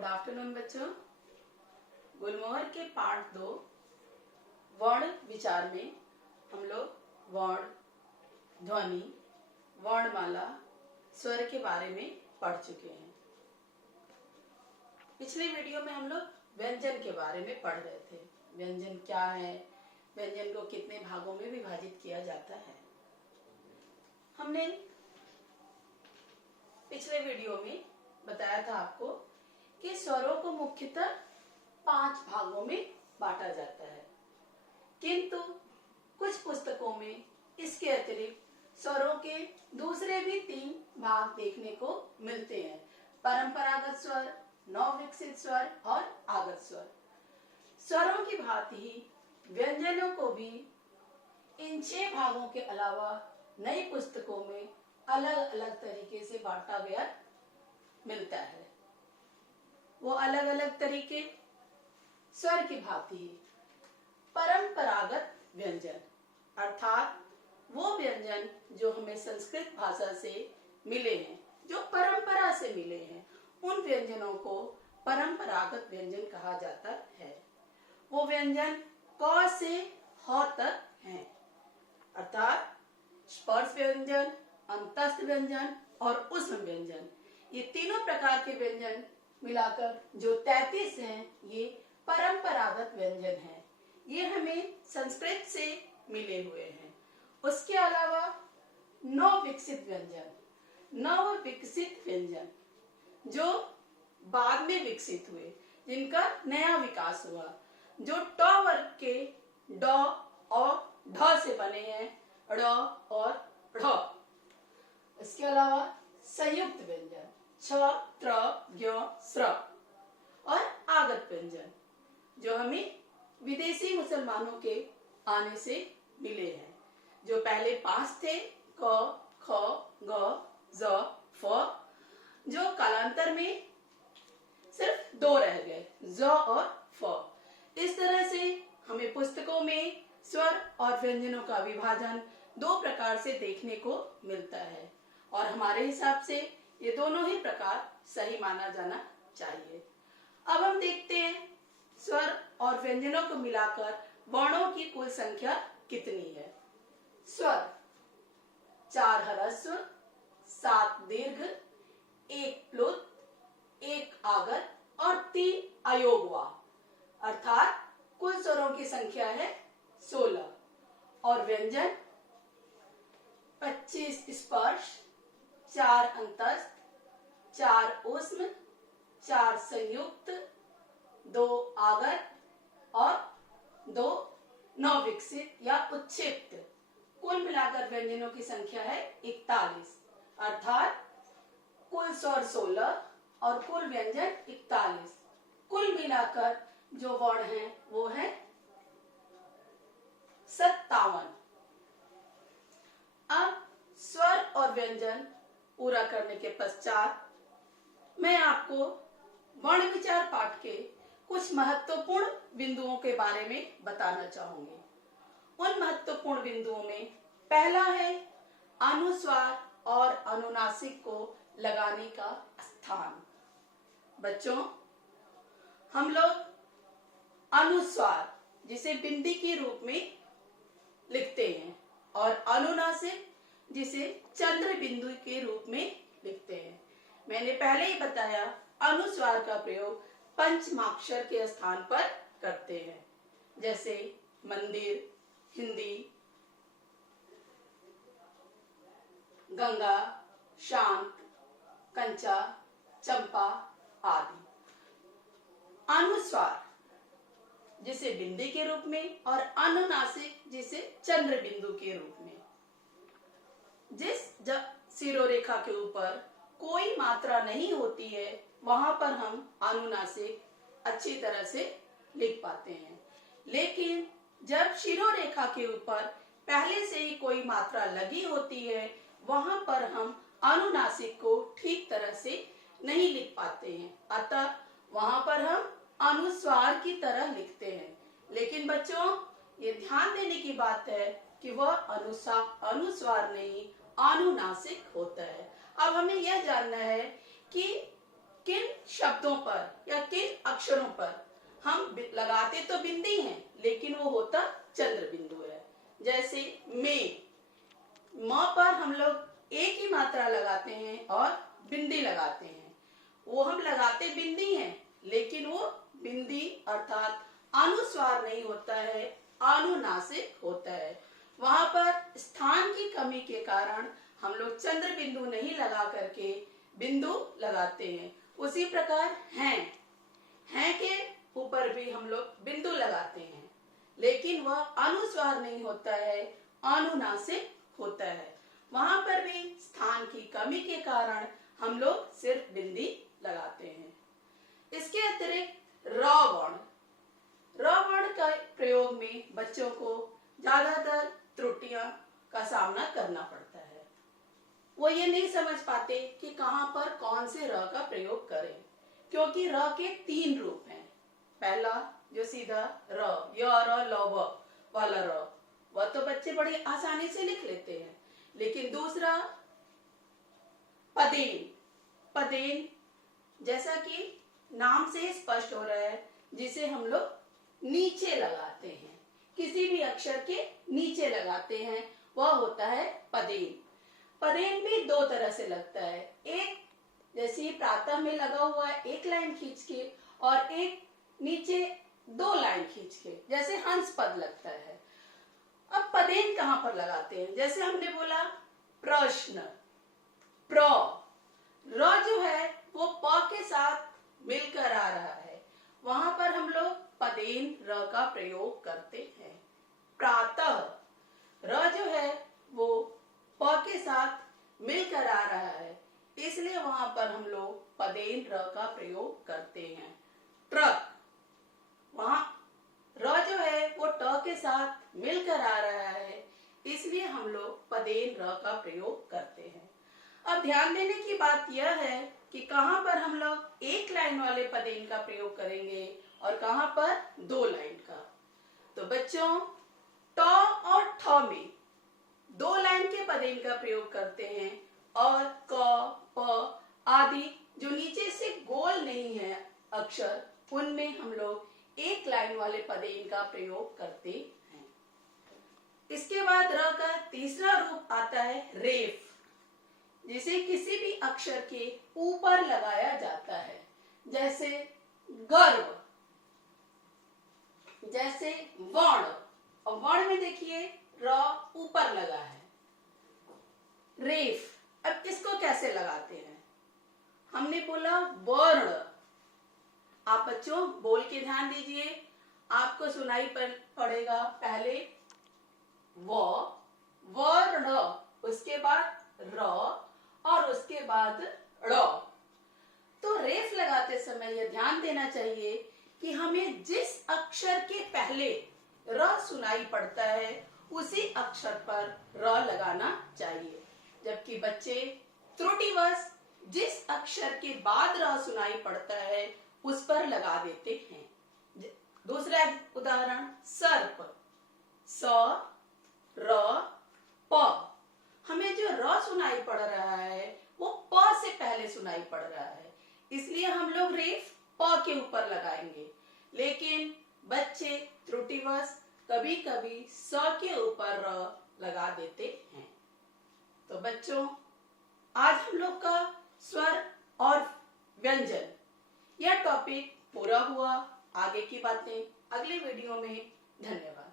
Good afternoon बच्चों। गुलमोहर के पाठ 2 वर्ण विचार में हम लोग वर्ण, ध्वनि, वर्णमाला, स्वर के बारे में पढ़ चुके हैं। पिछले वीडियो में हम लोग व्यंजन के बारे में पढ़ रहे थे। व्यंजन क्या है, व्यंजन को कितने भागों में विभाजित किया जाता है। हमने पिछले वीडियो में बताया था आपको कि स्वरों को मुख्यतः 5 भागों में बांटा जाता है, किंतु कुछ पुस्तकों में इसके अतिरिक्त स्वरों के दूसरे भी 3 भाग देखने को मिलते हैं। परंपरागत स्वर, नवविकसित स्वर और आगत स्वर। स्वरों की भांति ही व्यंजनों को भी इन 6 भागों के अलावा नई पुस्तकों में अलग अलग तरीके से बांटा गया मिलता है। वो अलग अलग तरीके स्वर की भांति ही परंपरागत व्यंजन, अर्थात वो व्यंजन जो हमें संस्कृत भाषा से मिले हैं, जो परंपरा से मिले हैं, उन व्यंजनों को परंपरागत व्यंजन कहा जाता है। वो व्यंजन क से ह तक हैं, अर्थात स्पर्श व्यंजन, अंतस्थ व्यंजन और उष्म व्यंजन। ये तीनों प्रकार के व्यंजन मिलाकर जो 33 हैं, ये परंपरागत व्यंजन हैं। ये हमें संस्कृत से मिले हुए हैं। उसके अलावा नवविकसित व्यंजन जो बाद में विकसित हुए, जिनका नया विकास हुआ, जो ट वर्ग के ड और ढ से बने हैं, ड़ और ढ। इसके अलावा संयुक्त व्यंजन छ, त्र, ज्ञ, स्र और आगत व्यंजन जो हमें विदेशी मुसलमानों के आने से मिले हैं, जो पहले 5 थे, क, ख, ग, ज, फ, जो कालांतर में सिर्फ 2 रह गए, ज और फ। इस तरह से हमें पुस्तकों में स्वर और व्यंजनों का विभाजन 2 प्रकार से देखने को मिलता है और हमारे हिसाब से ये दोनों ही प्रकार सही माना जाना चाहिए। अब हम देखते हैं स्वर और व्यंजनों को मिलाकर वर्णों की कुल संख्या कितनी है। स्वर 4 ह्रस्व, 7 दीर्घ, 1 प्लुत, 1 आगत और 3 अयोगवा, अर्थात कुल स्वरों की संख्या है 16। और व्यंजन 25 स्पर्श, 4 अंतस्थ, 4 ऊष्म, 4 संयुक्त, 2 आगत और 2 नवविकसित या उत्क्षिप्त। कुल मिलाकर व्यंजनों की संख्या है 41, अर्थात कुल स्वर 16 और कुल व्यंजन 41। कुल मिलाकर जो वर्ण हैं वो है 57। अब स्वर और व्यंजन पूरा करने के पश्चात मैं आपको वर्ण विचार पाठ के कुछ महत्वपूर्ण बिंदुओं के बारे में बताना चाहूंगी। उन महत्वपूर्ण बिंदुओं में पहला है अनुस्वार और अनुनासिक को लगाने का स्थान। बच्चों, हम लोग अनुस्वार जिसे बिंदी के रूप में लिखते हैं और अनुनासिक जिसे चंद्र बिंदु के रूप में लिखते हैं। मैंने पहले ही बताया, अनुस्वार का प्रयोग पंचमाक्षर के स्थान पर करते हैं, जैसे मंदिर, हिंदी, गंगा, शांत, कंचा, चंपा आदि। अनुस्वार जिसे बिंदी के रूप में और अनुनासिक जिसे चंद्र बिंदु के रूप में। जिस शिरोरेखा के ऊपर कोई मात्रा नहीं होती है, वहां पर हम अनुनासिक अच्छी तरह से लिख पाते हैं। लेकिन जब शिरोरेखा के ऊपर पहले से ही कोई मात्रा लगी होती है, वहां पर हम अनुनासिक को ठीक तरह से नहीं लिख पाते हैं, अतः वहां पर हम अनुस्वार की तरह लिखते हैं। लेकिन बच्चों, ये ध्यान देने की बात है कि वह अनुस्वार नहीं अनुनासिक होता है। अब हमें यह जानना है कि किन शब्दों पर या किन अक्षरों पर हम लगाते तो बिंदी हैं, लेकिन वो होता चंद्र बिंदु है। जैसे में, म पर हम लोग एक ही मात्रा लगाते हैं और बिंदी लगाते हैं। वो हम लगाते बिंदी हैं, लेकिन वो बिंदी अर्थात अनुस्वार नहीं होता है, अनुनासिक होता है। वहां पर स्थान की कमी के कारण हम लोग चंद्र बिंदु नहीं लगा करके बिंदु लगाते हैं। उसी प्रकार हैं के ऊपर भी हम लोग बिंदु लगाते हैं, लेकिन वह अनुस्वार नहीं होता है, अनुनासिक होता है। वहां पर भी स्थान की कमी के कारण हम लोग सिर्फ बिंदी लगाते हैं। इसके अतिरिक्त र वर्ण का प्रयोग में बच्चों को ज्यादातर त्रुटियां का सामना करना पड़ता है। वो ये नहीं समझ पाते कि कहां पर कौन से र का प्रयोग करें, क्योंकि र के 3 रूप हैं। पहला जो सीधा र, य र ल व वाला र, वह तो बच्चे बड़ी आसानी से लिख लेते हैं। लेकिन दूसरा पदेन, जैसा कि नाम से स्पष्ट हो रहा है, जिसे हम लोग नीचे लगाते हैं, किसी भी अक्षर के नीचे लगाते हैं, वह होता है पदेन भी 2 तरह से लगता है। एक जैसे प्रातः में लगा हुआ है 1 लाइन खींच के, और एक नीचे 2 लाइन खींच के, जैसे हंस पद लगता है। अब पदेन कहां पर लगाते हैं? जैसे हमने बोला प्रश्न, र जो है वो प के साथ मिलकर आ रहा है, वहां पर हम लोग पदेन र का प्रयोग करते हैं। प्रातः, र जो है वो प के साथ मिलकर आ रहा है, इसलिए वहां पर हम लोग पदेन र का प्रयोग करते हैं। ट्रक, वहां र जो है वो ट के साथ मिलकर आ रहा है, इसलिए हम लोग पदेन र का प्रयोग करते हैं। अब ध्यान देने की बात यह है कि कहां पर हम लोग 1 लाइन वाले पदेन का प्रयोग करेंगे और कहां पर 2 लाइन का। तो बच्चों, ट और ठ में 2 लाइन के पदेन का प्रयोग करते हैं, और क, प आदि जो नीचे से गोल नहीं है अक्षर, उनमें हम लोग 1 लाइन वाले पदेन का प्रयोग करते हैं। इसके बाद र का तीसरा रूप आता है रेफ, जिसे किसी भी अक्षर के ऊपर लगाया जाता है। जैसे गर्व, जैसे वर्ण, और वर्ण में देखिए र ऊपर लगा है। रेफ, अब इसको कैसे लगाते हैं? हमने बोला वर्ण, आप बच्चों बोल के ध्यान दीजिए, आपको सुनाई पड़ेगा। पहले वर्ण, उसके बाद र, और उसके बाद ड़। तो रेफ लगाते समय यह ध्यान देना चाहिए कि हमें जिस अक्षर के पहले र सुनाई पड़ता है, उसी अक्षर पर र लगाना चाहिए, जबकि बच्चे त्रुटिवश जिस अक्षर के बाद र सुनाई पड़ता है उस पर लगा देते हैं। दूसरा उदाहरण सर्प, स र प, हमें जो र सुनाई पड़ रहा है वो प से पहले सुनाई पड़ रहा है, इसलिए हम लोग रेफ प के ऊपर लगाएंगे। लेकिन बच्चे त्रुटिवश कभी कभी स के ऊपर र लगा देते हैं। तो बच्चों, आज हम लोग का स्वर और व्यंजन यह टॉपिक पूरा हुआ। आगे की बातें अगले वीडियो में। धन्यवाद।